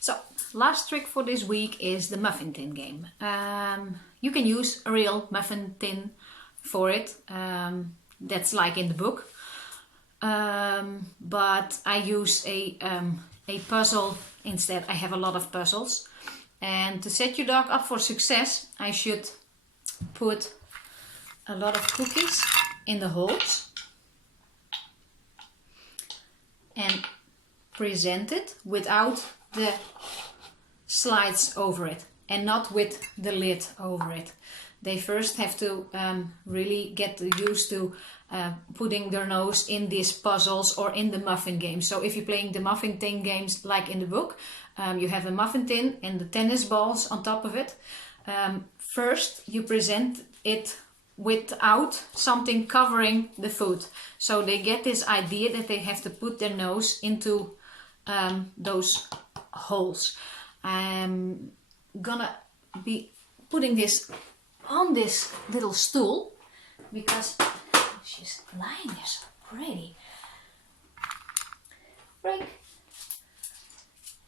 So, last trick for this week is the muffin tin game. You can use a real muffin tin for it. That's like in the book. But I use a puzzle instead. I have a lot of puzzles. And to set your dog up for success, I should put a lot of cookies in the holes and present it without the slides over it and not with the lid over it. They first have to really get used to putting their nose in these puzzles or in the muffin game. So if you're playing the muffin tin games like in the book, you have a muffin tin and the tennis balls on top of it. First you present it without something covering the food. So they get this idea that they have to put their nose into those holes. I'm gonna be putting this on this little stool because she's lying there so pretty. Break.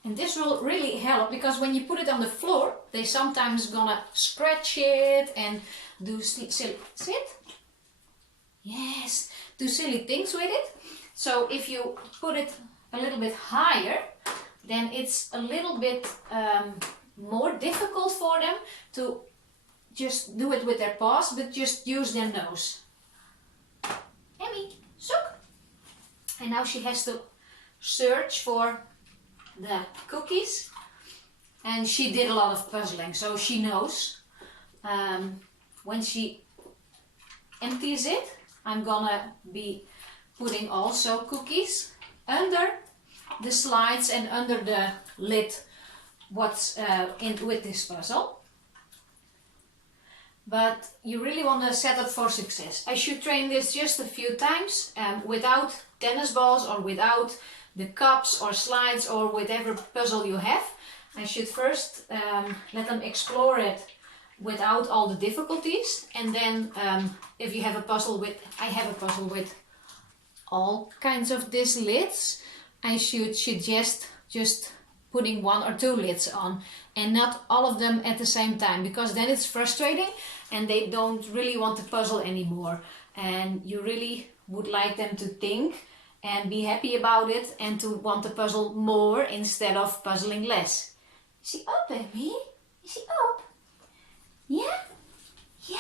And this will really help because when you put it on the floor, they sometimes gonna scratch it and do silly, sit? Yes, do silly things with it. So if you put it a little bit higher, then it's a little bit more difficult for them to just do it with their paws, but just use their nose. Emmy, zoek! And now she has to search for the cookies. And she did a lot of puzzling, so she knows. When she empties it, I'm gonna be putting also cookies under the slides and under the lid what's in with this puzzle. But you really want to set up for success. I should train this just a few times without tennis balls or without the cups or slides or whatever puzzle you have. I should first let them explore it without all the difficulties, and then if you have a puzzle with, I have a puzzle with all kinds of these lids, I should suggest just putting 1 or 2 lids on and not all of them at the same time, because then it's frustrating and they don't really want the puzzle anymore, and you really would like them to think and be happy about it and to want the puzzle more instead of puzzling less. Is he up, baby? Is he up? Ja? Ja.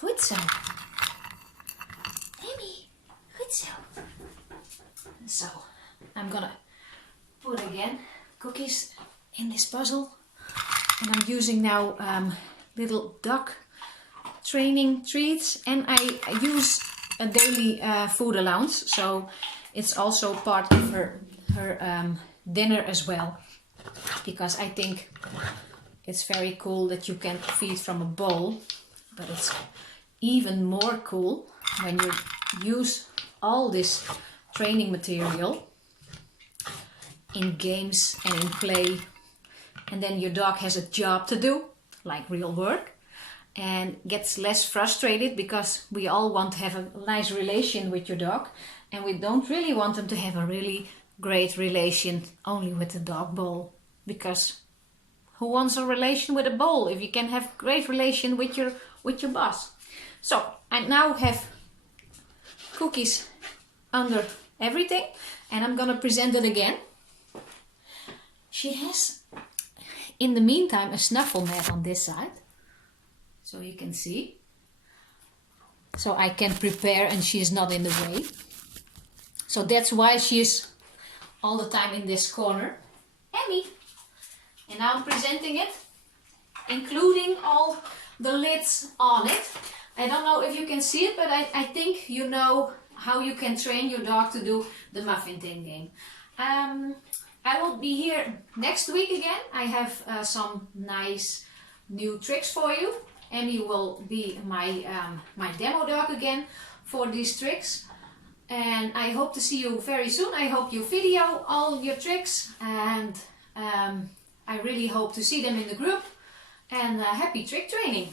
Goed zo. Amy, goed zo. So, I'm gonna put again cookies in this puzzle. And I'm using now little duck training treats. And I use a daily food allowance. So it's also part of her dinner as well. Because I think it's very cool that you can feed from a bowl, but it's even more cool when you use all this training material in games and in play, and then your dog has a job to do, like real work, and gets less frustrated, because we all want to have a nice relation with your dog, and we don't really want them to have a really great relation only with the dog bowl, because who wants a relation with a bowl if you can have great relation with your boss? So I now have cookies under everything, and I'm gonna present it again. She has, in the meantime, a snuffle mat on this side, so you can see. So I can prepare and she is not in the way. So that's why she is all the time in this corner. Emmy! And now I'm presenting it, including all the lids on it. I don't know if you can see it, but I think you know how you can train your dog to do the muffin tin game. I will be here next week again. I have some nice new tricks for you. Emmy will be my demo dog again for these tricks. And I hope to see you very soon. I hope you video all your tricks, and I really hope to see them in the group, and happy trick training!